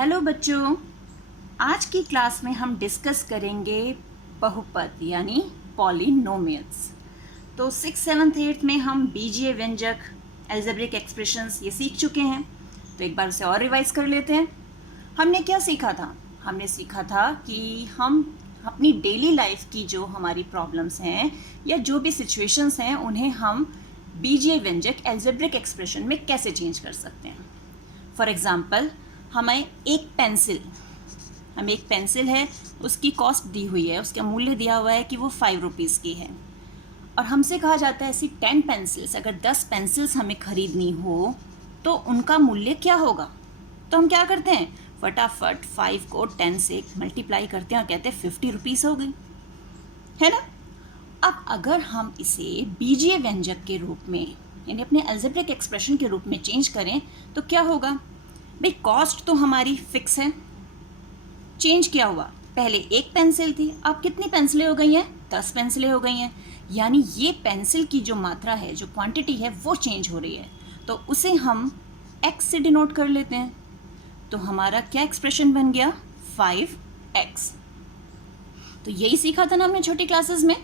Hello बच्चों, आज की क्लास में हम डिस्कस करेंगे बहुपद यानी पॉलिनोमियल्स। तो 6th 7th 8th में हम बीजीय व्यंजक, एल्जेब्रिक एक्सप्रेशंस ये सीख चुके हैं। तो एक बार उसे और रिवाइज कर लेते हैं। हमने क्या सीखा था? हमने सीखा था कि हम अपनी डेली लाइफ की जो हमारी प्रॉब्लम्स हैं या जो भी सिचुएशंस हैं उन्हें हम बीजीय व्यंजक, एल्जेब्रिक एक्सप्रेशन में कैसे चेंज कर सकते हैं। फॉर एग्ज़ाम्पल, हमें एक पेंसिल है, उसकी कॉस्ट दी हुई है, उसका मूल्य दिया हुआ है कि वो 5 रुपीज़ की है, और हमसे कहा जाता है ऐसी 10 पेंसिल्स, अगर 10 पेंसिल्स हमें खरीदनी हो तो उनका मूल्य क्या होगा। तो हम क्या करते हैं, फटाफट 5 को 10 से मल्टीप्लाई करते हैं और कहते हैं 50 रुपीज़ हो गई, है ना। अब अगर हम इसे बीजीय व्यंजक के रूप में यानी अपने एल्जेब्रिक एक्सप्रेशन के रूप में चेंज करें तो क्या होगा। भाई, कॉस्ट तो हमारी फिक्स है। चेंज क्या हुआ, पहले एक पेंसिल थी, अब कितनी पेंसिलें हो गई हैं? 10 पेंसिलें हो गई हैं। यानी ये पेंसिल की जो मात्रा है, जो क्वांटिटी है, वो चेंज हो रही है। तो उसे हम x से डिनोट कर लेते हैं। तो हमारा क्या एक्सप्रेशन बन गया? 5x। तो यही सीखा था ना हमने छोटी क्लासेस में।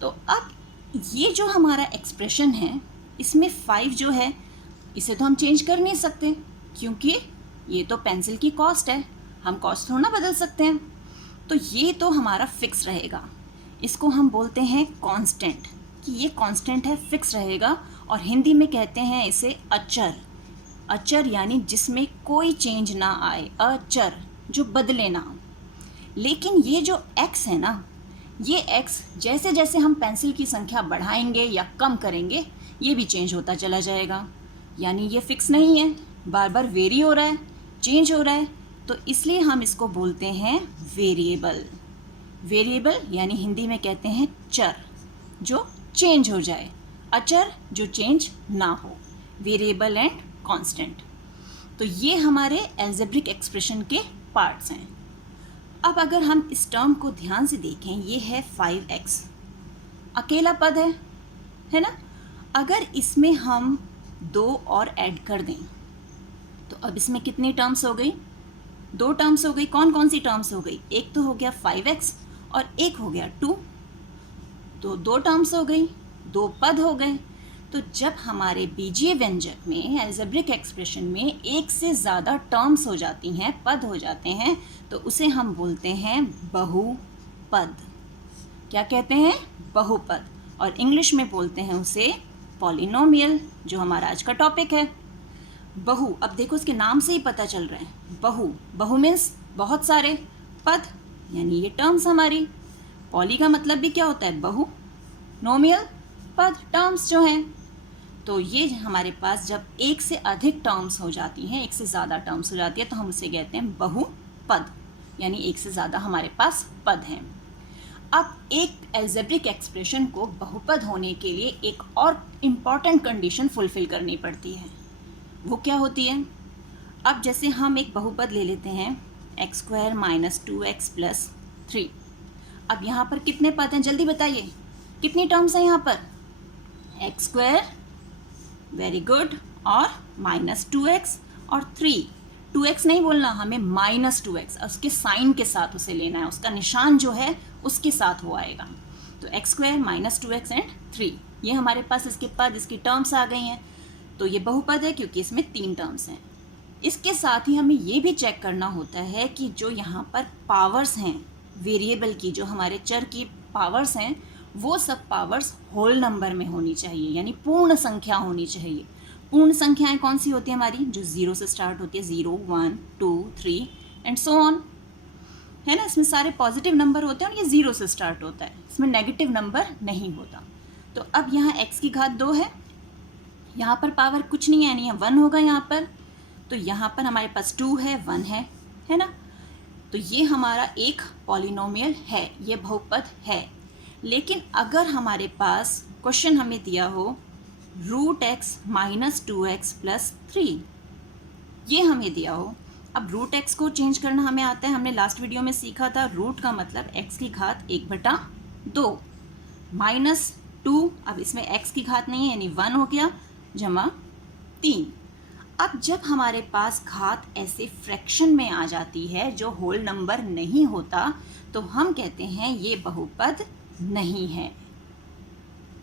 तो अब ये जो हमारा एक्सप्रेशन है, इसमें 5 जो है इसे तो हम चेंज कर नहीं सकते, क्योंकि ये तो पेंसिल की कॉस्ट है, हम कॉस्ट थोड़ा ना बदल सकते हैं। तो ये तो हमारा फिक्स रहेगा। इसको हम बोलते हैं कांस्टेंट, कि ये कांस्टेंट है, फिक्स रहेगा। और हिंदी में कहते हैं इसे अचर। अचर यानी जिसमें कोई चेंज ना आए, अचर जो बदले ना। लेकिन ये जो x है ना, ये x जैसे जैसे हम पेंसिल की संख्या बढ़ाएंगे या कम करेंगे, ये भी चेंज होता चला जाएगा। यानी ये फिक्स नहीं है, बार बार वेरी हो रहा है, चेंज हो रहा है। तो इसलिए हम इसको बोलते हैं वेरिएबल। वेरिएबल यानी हिंदी में कहते हैं चर, जो चेंज हो जाए, अचर जो चेंज ना हो, वेरिएबल एंड कांस्टेंट। तो ये हमारे एल्जेब्रिक एक्सप्रेशन के पार्ट्स हैं। अब अगर हम इस टर्म को ध्यान से देखें, ये है 5x, अकेला पद है ना। अगर इसमें हम 2 और ऐड कर दें तो अब इसमें कितनी टर्म्स हो गई? 2 टर्म्स हो गई। कौन कौन सी टर्म्स हो गई? एक तो हो गया 5x और एक हो गया 2। तो 2 टर्म्स हो गई, 2 पद हो गए। तो जब हमारे बीजीय व्यंजक में, एल्जेब्रिक एक्सप्रेशन में एक से ज़्यादा टर्म्स हो जाती हैं, पद हो जाते हैं, तो उसे हम बोलते हैं बहुपद। क्या कहते हैं? बहुपद। और इंग्लिश में बोलते हैं उसे पॉलिनोमियल, जो हमारा आज का टॉपिक है। बहु, अब देखो इसके नाम से ही पता चल रहा है, बहु। बहु मीन्स बहुत सारे, पद यानी ये टर्म्स हमारी। पॉली का मतलब भी क्या होता है? बहु, नोमियल पद, टर्म्स जो हैं। तो ये हमारे पास जब एक से अधिक टर्म्स हो जाती हैं, एक से ज़्यादा टर्म्स हो जाती है, तो हम उसे कहते हैं बहुपद, यानी एक से ज़्यादा हमारे पास पद हैं। अब एक एल्जेब्रिक एक्सप्रेशन को बहुपद होने के लिए एक और इम्पॉर्टेंट कंडीशन फुलफिल करनी पड़ती है। वो क्या होती है? अब जैसे हम एक बहुपद ले लेते हैं, x² - 2x + 3। अब यहाँ पर कितने पद हैं? जल्दी बताइए, कितनी टर्म्स हैं यहाँ पर? x², वेरी गुड, और -2x और 3। 2x नहीं बोलना, हमें -2x, उसके साइन के साथ उसे लेना है, उसका निशान जो है उसके साथ वो आएगा। तो x² - 2x एंड 3, ये हमारे पास इसके पद, इसकी टर्म्स आ गई हैं। तो ये बहुपद है क्योंकि इसमें 3 टर्म्स हैं। इसके साथ ही हमें ये भी चेक करना होता है कि जो यहाँ पर पावर्स हैं वेरिएबल की, जो हमारे चर की पावर्स हैं, वो सब पावर्स होल नंबर में होनी चाहिए, यानी पूर्ण संख्या होनी चाहिए। पूर्ण संख्याएं कौन सी होती है हमारी? जो 0 से स्टार्ट होती है, 0, 1, 2, 3 एंड सो ऑन, है ना। इसमें सारे पॉजिटिव नंबर होते हैं और ये 0 से स्टार्ट होता है, इसमें नेगेटिव नंबर नहीं होता। तो अब यहाँ x की घात 2 है, यहाँ पर पावर कुछ नहीं है, यानी 1 होगा यहाँ पर। तो यहाँ पर हमारे पास 2 है, 1 है ना। तो ये हमारा एक पॉलिनोमियल है, ये बहुपद है। लेकिन अगर हमारे पास क्वेश्चन हमें दिया हो √x - 2x + 3, ये हमें दिया हो। अब √x को चेंज करना हमें आता है, हमने लास्ट वीडियो में सीखा था। रूट का मतलब x की घात 1/2 -2, अब इसमें x की घात नहीं है, यानी 1 हो गया, जमा 3। अब जब हमारे पास घात ऐसे फ्रैक्शन में आ जाती है जो होल नंबर नहीं होता, तो हम कहते हैं ये बहुपद नहीं है।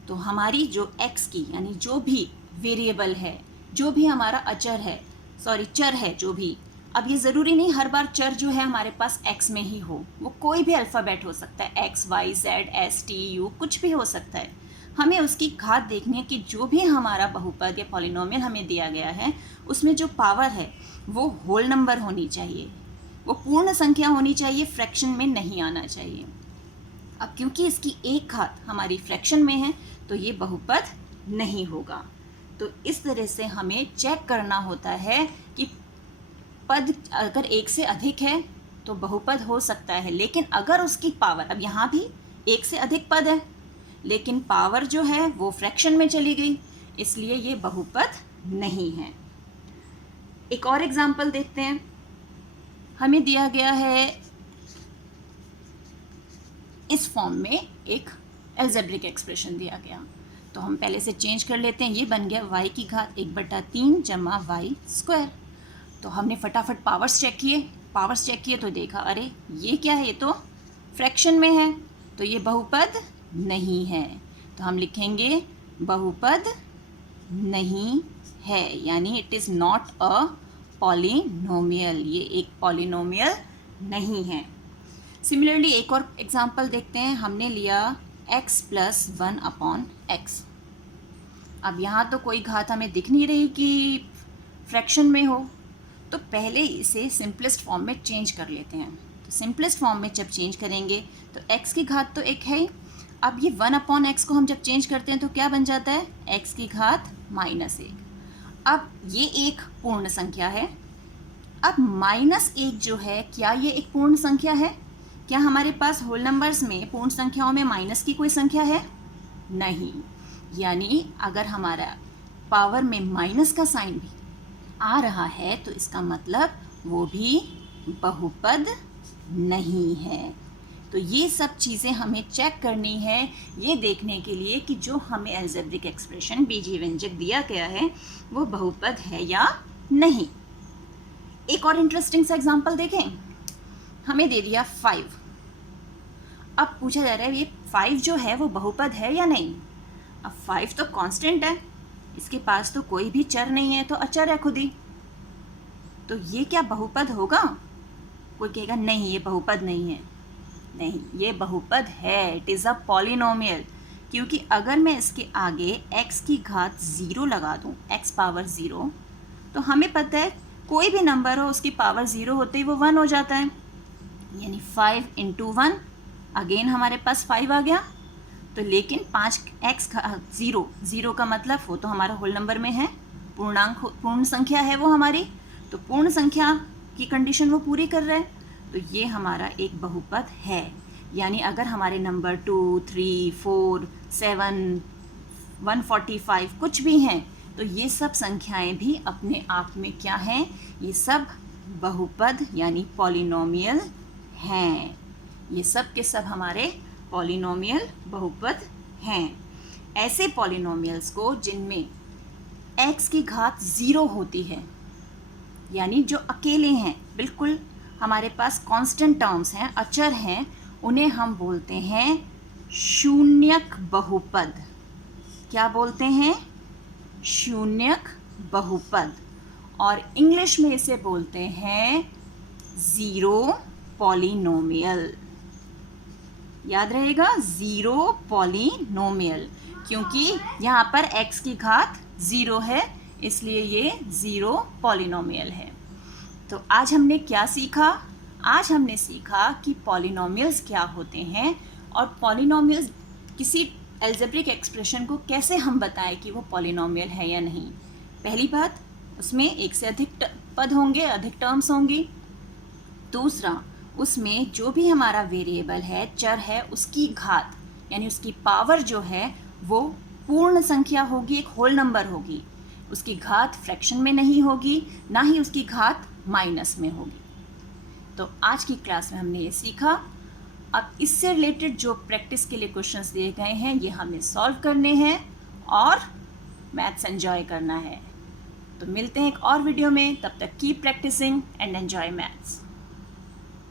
तो हमारी जो x की यानी जो भी वेरिएबल है, जो भी हमारा अचर है, चर है जो भी, अब ये ज़रूरी नहीं हर बार चर जो है हमारे पास x में ही हो, वो कोई भी अल्फ़ाबेट हो सकता है, x, y, z, s, t, u, कुछ भी हो सकता है। हमें उसकी घात देखनी है कि जो भी हमारा बहुपद या पॉलिनोमियल हमें दिया गया है उसमें जो पावर है वो होल नंबर होनी चाहिए, वो पूर्ण संख्या होनी चाहिए, फ्रैक्शन में नहीं आना चाहिए। अब क्योंकि इसकी एक घात हमारी फ्रैक्शन में है तो ये बहुपद नहीं होगा। तो इस तरह से हमें चेक करना होता है कि पद अगर एक से अधिक है तो बहुपद हो सकता है, लेकिन अगर उसकी पावर, अब यहाँ भी एक से अधिक पद है लेकिन पावर जो है वो फ्रैक्शन में चली गई, इसलिए ये बहुपद नहीं है। एक और एग्जाम्पल देखते हैं। हमें दिया गया है इस फॉर्म में एक एल्जेब्रिक एक्सप्रेशन दिया गया, तो हम पहले से चेंज कर लेते हैं। ये बन गया y की घात 1/3 जमा y स्क्वायर। तो हमने फटाफट पावर्स चेक किए तो देखा अरे ये क्या है, ये तो फ्रैक्शन में है, तो ये बहुपद नहीं है। तो हम लिखेंगे बहुपद नहीं है, यानी it is not a polynomial, ये एक पॉलिनोमियल नहीं है। सिमिलरली एक और एग्जांपल देखते हैं। हमने लिया x + 1/x। अब यहाँ तो कोई घात हमें दिख नहीं रही कि फ्रैक्शन में हो, तो पहले इसे सिंपलेस्ट फॉर्म में चेंज कर लेते हैं। तो सिंपलेस्ट फॉर्म में जब चेंज करेंगे तो x की घात तो एक है ही, अब ये 1/x को हम जब चेंज करते हैं तो क्या बन जाता है, x की घात -1। अब ये एक पूर्ण संख्या है। अब -1 जो है, क्या ये एक पूर्ण संख्या है? क्या हमारे पास होल नंबर्स में पूर्ण संख्याओं में माइनस की कोई संख्या है? नहीं। यानी अगर हमारा पावर में माइनस का साइन भी आ रहा है तो इसका मतलब वो भी बहुपद नहीं है। तो ये सब चीज़ें हमें चेक करनी है, ये देखने के लिए कि जो हमें एल्जेब्रिक एक्सप्रेशन बीजगणित दिया गया है वो बहुपद है या नहीं। एक और इंटरेस्टिंग सा एग्जांपल देखें। हमें दे दिया 5। अब पूछा जा रहा है ये 5 जो है वो बहुपद है या नहीं। अब 5 तो कांस्टेंट है, इसके पास तो कोई भी चर नहीं है, तो अचर है खुद ही, तो ये क्या बहुपद होगा? कोई कहेगा नहीं ये बहुपद नहीं है। नहीं, ये बहुपद है, इट इज़ अ पॉलिनोमियल। क्योंकि अगर मैं इसके आगे x की घात 0 लगा दूँ, x पावर 0, तो हमें पता है कोई भी नंबर हो उसकी पावर 0 होते ही वो 1 हो जाता है। यानी 5 × 1, अगेन हमारे पास 5 आ गया। तो लेकिन 5x 0 का मतलब वो तो हमारा होल नंबर में है, पूर्ण संख्या है वो हमारी, तो पूर्ण संख्या की कंडीशन वो पूरी कर रहा है, तो ये हमारा एक बहुपद है। यानी अगर हमारे नंबर 2, 3, 4, 7, 145 कुछ भी हैं, तो ये सब संख्याएं भी अपने आप में क्या हैं, ये सब बहुपद यानी पॉलिनोमियल हैं। ये सब के सब हमारे पॉलिनोमियल बहुपद हैं। ऐसे पॉलिनोमियल्स को जिनमें x की घात 0 होती है, यानी जो अकेले हैं, बिल्कुल हमारे पास कांस्टेंट टर्म्स हैं, अचर हैं, उन्हें हम बोलते हैं शून्यक बहुपद। क्या बोलते हैं? शून्यक बहुपद। और इंग्लिश में इसे बोलते हैं ज़ीरो पॉलिनोमियल। याद रहेगा, ज़ीरो पॉलिनोमियल, क्योंकि यहाँ पर x की घात 0 है, इसलिए ये ज़ीरो पॉलिनोमियल है। तो आज हमने क्या सीखा? आज हमने सीखा कि पॉलिनोमियल्स क्या होते हैं और पॉलिनोमियल्स किसी एल्जेब्रिक एक्सप्रेशन को कैसे हम बताएं कि वो पॉलिनोमियल है या नहीं। पहली बात, उसमें एक से अधिक पद होंगे, अधिक टर्म्स होंगी। दूसरा, उसमें जो भी हमारा वेरिएबल है, चर है, उसकी घात यानी उसकी पावर जो है वो पूर्ण संख्या होगी, एक होल नंबर होगी। उसकी घात फ्रैक्शन में नहीं होगी, ना ही उसकी घात माइनस में होगी। तो आज की क्लास में हमने ये सीखा। अब इससे रिलेटेड जो प्रैक्टिस के लिए क्वेश्चंस दिए गए हैं ये हमें सॉल्व करने हैं और मैथ्स एंजॉय करना है। तो मिलते हैं एक और वीडियो में, तब तक keep practising and enjoy maths.